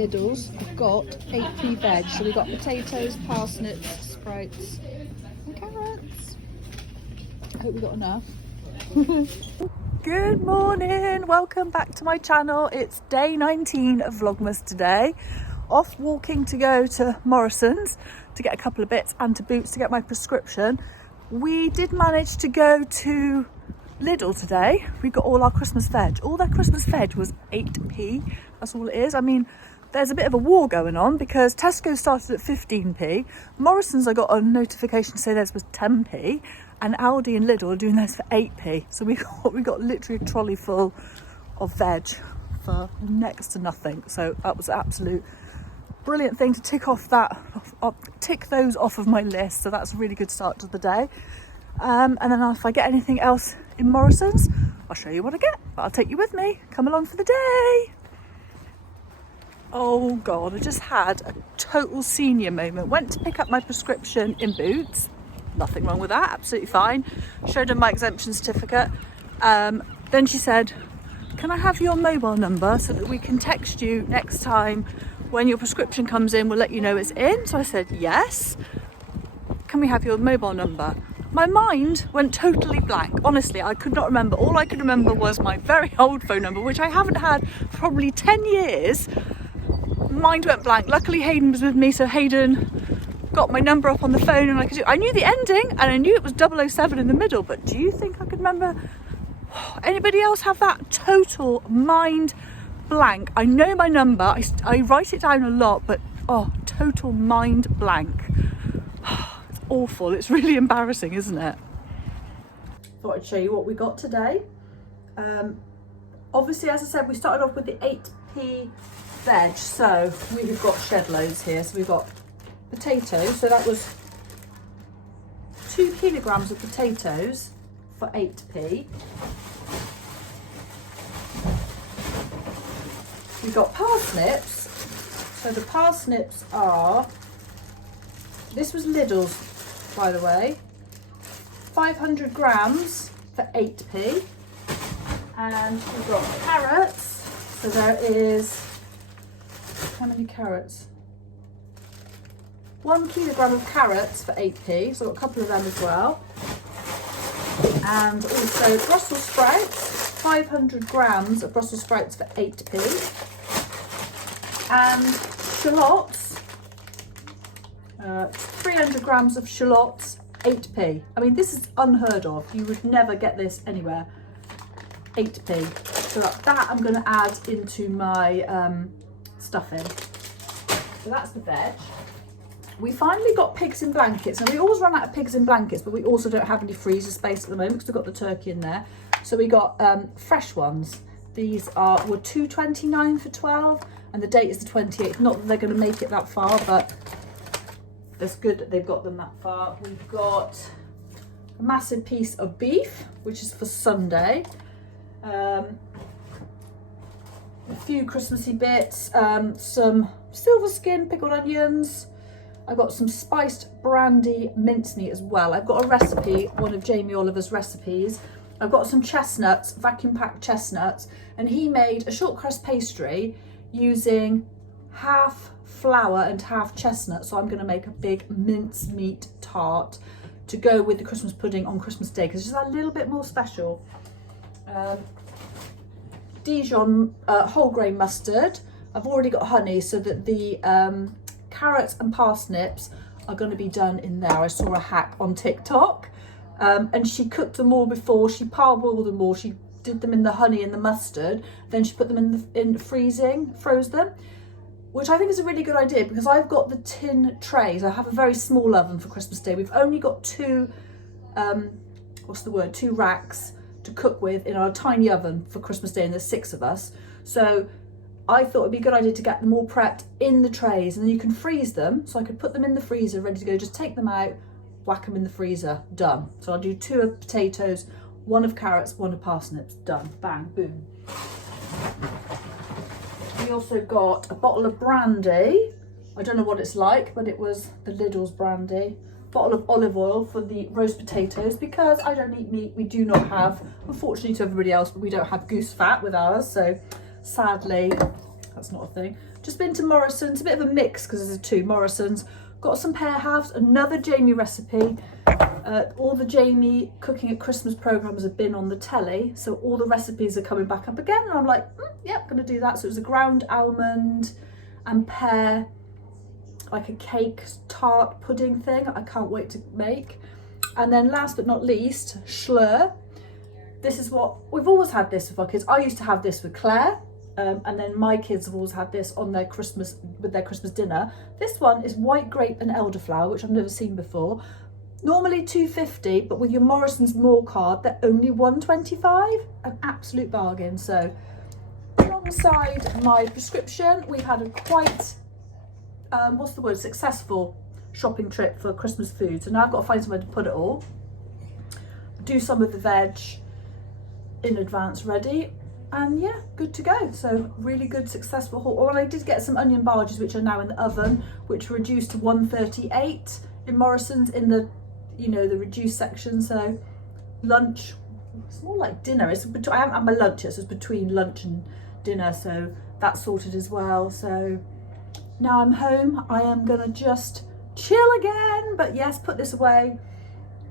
Lidl's, I've got 8p veg. So we've got potatoes, parsnips, sprouts and carrots. I hope we got enough. Good morning, welcome back to my channel. It's day 19 of Vlogmas today. Off walking to go to Morrison's to get a couple of bits and to Boots to get my prescription. We did manage to go to Lidl today. We got all our Christmas veg. All their Christmas veg was 8p. That's all it is. I mean, there's a bit of a war going on because Tesco started at 15p. Morrison's, I got a notification to say theirs was 10p. And Aldi and Lidl are doing theirs for 8p. So we got literally a trolley full of veg for next to nothing. So that was an absolute brilliant thing to tick off tick those off of my list. So that's a really good start to the day. And then if I get anything else in Morrison's, I'll show you what I get. But I'll take you with me. Come along for the day. Oh God, I just had a total senior moment. Went to pick up my prescription in Boots. Nothing wrong with that, absolutely fine. Showed her my exemption certificate. Then she said, can I have your mobile number so that we can text you next time when your prescription comes in, we'll let you know it's in. So I said, yes. Can we have your mobile number? My mind went totally blank. Honestly, I could not remember. All I could remember was my very old phone number, which I haven't had for probably 10 years. Mind went blank. Luckily Hayden was with me, so Hayden got my number up on the phone and I knew the ending and I knew it was 007 in the middle, but do you think I could remember? Anybody else have that total mind blank? I know my number, I write it down a lot, but total mind blank. It's awful, it's really embarrassing, isn't it? Thought I'd show you what we got today. Obviously, as I said, we started off with the 8p veg, so we've got shed loads here. So we've got potatoes, so that was 2 kilograms of potatoes for 8p. We've got parsnips, so the parsnips are, this was Lidl's by the way, 500 grams for 8p. And we've got carrots, so there is, how many carrots? 1 kilogram of carrots for 8p, so I've got a couple of them as well. And also Brussels sprouts, 500 grams of Brussels sprouts for 8p. And shallots, 300 grams of shallots, 8p. I mean, this is unheard of. You would never get this anywhere. 8p. So that I'm going to add into my stuffing. So that's the veg. We finally got pigs in blankets. Now we always run out of pigs in blankets, but we also don't have any freezer space at the moment because we've got the turkey in there. So we got fresh ones. These were $2.29 for 12, and the date is the 28th. Not that they're going to make it that far, but it's good that they've got them that far. We've got a massive piece of beef, which is for Sunday. A few Christmassy bits, some silver skin pickled onions. I've got some spiced brandy mincemeat as well. I've got a recipe, one of Jamie Oliver's recipes. I've got some chestnuts, vacuum packed chestnuts, and he made a short crust pastry using half flour and half chestnut. So I'm going to make a big mincemeat tart to go with the Christmas pudding on Christmas Day because it's just a little bit more special. Dijon whole grain mustard. I've already got honey so that the carrots and parsnips are going to be done in there. I saw a hack on TikTok and she cooked them all before. She parboiled them all. She did them in the honey and the mustard. Then she put them in freezing, froze them, which I think is a really good idea because I've got the tin trays. I have a very small oven for Christmas Day. We've only got two racks to cook with in our tiny oven for Christmas Day, and there's 6 of us. So I thought it'd be a good idea to get them all prepped in the trays, and then you can freeze them. So I could put them in the freezer ready to go, just take them out, whack them in the freezer, done. So I'll do 2 of potatoes, 1 of carrots, 1 of parsnips, done, bang, boom. We also got a bottle of brandy. I don't know what it's like, but it was the Lidl's brandy. Bottle of olive oil for the roast potatoes because I don't eat meat. We do not have, unfortunately to everybody else, but we don't have goose fat with ours, so sadly that's not a thing. Just been to Morrison's, a bit of a mix because there's two Morrison's. Got some pear halves, another Jamie recipe. All the Jamie cooking at Christmas programmes have been on the telly, so all the recipes are coming back up again, and I'm like, yep, gonna do that. So it was a ground almond and pear, like a cake tart pudding thing. I can't wait to make. And then last but not least, Shloer. This is what, we've always had this with our kids. I used to have this with Claire, and then my kids have always had this on their Christmas, with their Christmas dinner. This one is white grape and elderflower, which I've never seen before. Normally $2.50, but with your Morrison's More card, they're only $1.25. An absolute bargain. So alongside my prescription, we've had a quite, what's the word, successful shopping trip for Christmas food. So now I've got to find somewhere to put it all. Do some of the veg in advance ready. And yeah, good to go. So really good, successful haul. Well, I did get some onion barges, which are now in the oven, which were reduced to $1.38 in Morrison's in the, you know, the reduced section. So lunch, it's more like dinner. I haven't had my lunch yet, so it's between lunch and dinner. So that's sorted as well. So now I'm home. I am gonna just chill again. But yes, put this away.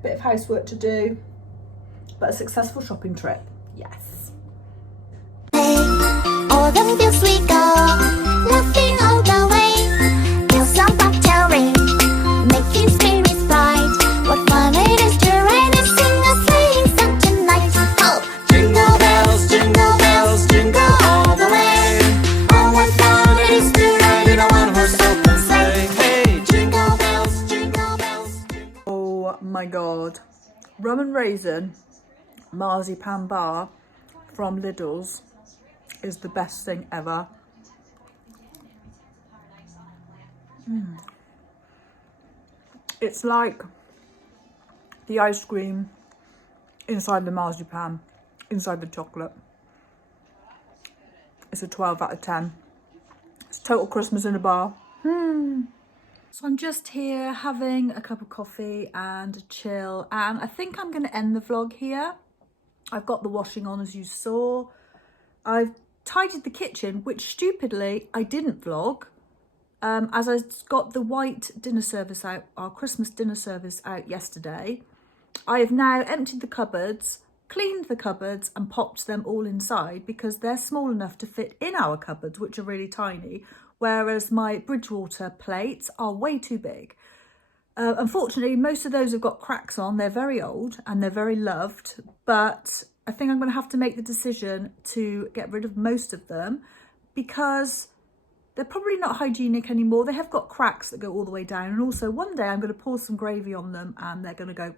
Bit of housework to do, but a successful shopping trip. Yes. All the fields we go, laughing all the way. Fields of victory, making spirits bright. What fun it is to ride and sing a sleighing song tonight. Oh, jingle bells, jingle all the way. Oh, what fun it is to ride in a one-horse open sleigh. Hey, jingle bells, jingle bells. Oh my God. Rum and raisin marzipan bar from Lidl's is the best thing ever. It's like the ice cream inside the marzipan, inside the chocolate. It's a 12 out of 10. It's total Christmas in a bar. So I'm just here having a cup of coffee and a chill, and I think I'm going to end the vlog here. I've got the washing on, as you saw. I've tidied the kitchen, which stupidly I didn't vlog, as I got the white dinner service out, our Christmas dinner service out yesterday. I have now emptied the cupboards, cleaned the cupboards and popped them all inside because they're small enough to fit in our cupboards, which are really tiny, whereas my Bridgewater plates are way too big. Unfortunately, most of those have got cracks on. They're very old and they're very loved, but I think I'm going to have to make the decision to get rid of most of them because they're probably not hygienic anymore. They have got cracks that go all the way down, and also one day I'm going to pour some gravy on them and they're going to go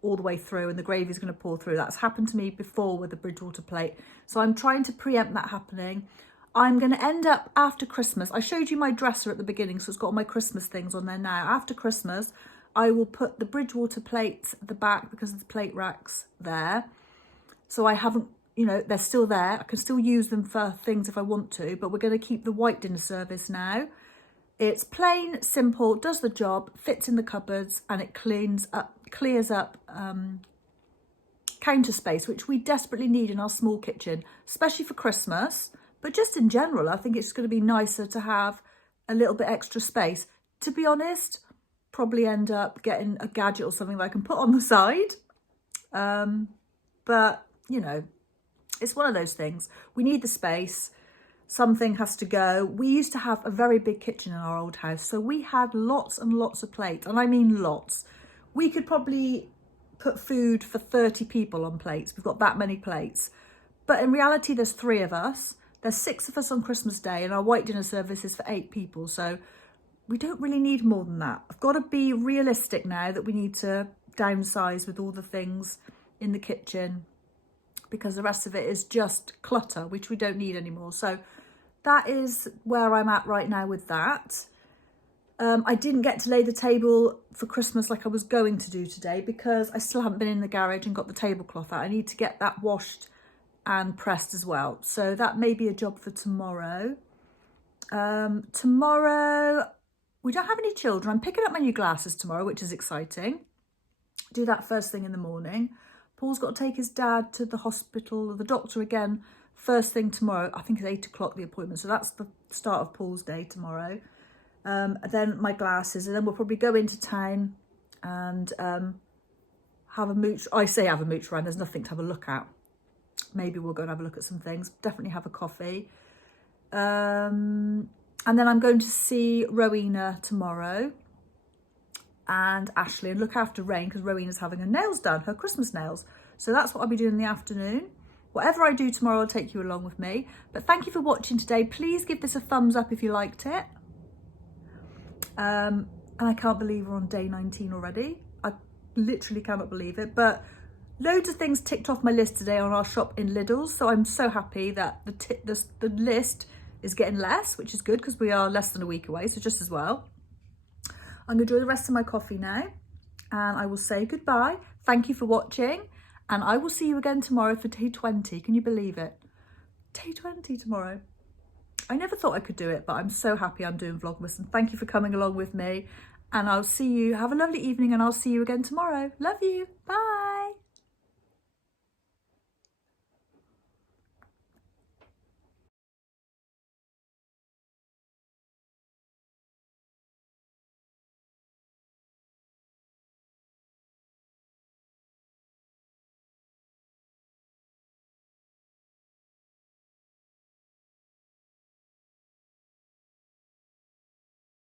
all the way through and the gravy is going to pour through. That's happened to me before with the Bridgewater plate, so I'm trying to preempt that happening. I'm going to end up after Christmas. I showed you my dresser at the beginning, so it's got all my Christmas things on there now. After Christmas, I will put the Bridgewater plates at the back because the plate rack's there. So I haven't, you know, they're still there. I can still use them for things if I want to, but we're going to keep the white dinner service now. It's plain, simple, does the job, fits in the cupboards, and it clears up counter space, which we desperately need in our small kitchen, especially for Christmas. But just in general, I think it's going to be nicer to have a little bit extra space. To be honest, probably end up getting a gadget or something that I can put on the side. But, you know, it's one of those things. We need the space. Something has to go. We used to have a very big kitchen in our old house, so we had lots and lots of plates. And I mean lots. We could probably put food for 30 people on plates. We've got that many plates. But in reality, there's 3 of us. There's 6 of us on Christmas Day, and our white dinner service is for 8 people. So we don't really need more than that. I've got to be realistic now that we need to downsize with all the things in the kitchen because the rest of it is just clutter, which we don't need anymore. So that is where I'm at right now with that. I didn't get to lay the table for Christmas like I was going to do today because I still haven't been in the garage and got the tablecloth out. I need to get that washed and pressed as well. So that may be a job for tomorrow. Tomorrow, we don't have any children. I'm picking up my new glasses tomorrow, which is exciting. Do that first thing in the morning. Paul's got to take his dad to the hospital, or the doctor again, first thing tomorrow. I think it's 8 o'clock the appointment, so that's the start of Paul's day tomorrow. Then my glasses, and then we'll probably go into town and have a mooch. I say have a mooch around, there's nothing to have a look at. Maybe we'll go and have a look at some things. Definitely have a coffee. And then I'm going to see Rowena tomorrow and Ashley, and look after Rain, because Rowena's having her nails done, her Christmas nails. So that's what I'll be doing in the afternoon. Whatever I do tomorrow, I'll take you along with me. But thank you for watching today. Please give this a thumbs up if you liked it. And I can't believe we're on day 19 already. I literally cannot believe it. But loads of things ticked off my list today on our shop in Lidl. So I'm so happy that the list is getting less, which is good because we are less than a week away. So just as well. I'm going to enjoy the rest of my coffee now. And I will say goodbye. Thank you for watching. And I will see you again tomorrow for day 20. Can you believe it? Day 20 tomorrow. I never thought I could do it, but I'm so happy I'm doing Vlogmas. And thank you for coming along with me. And I'll see you. Have a lovely evening, and I'll see you again tomorrow. Love you. Bye.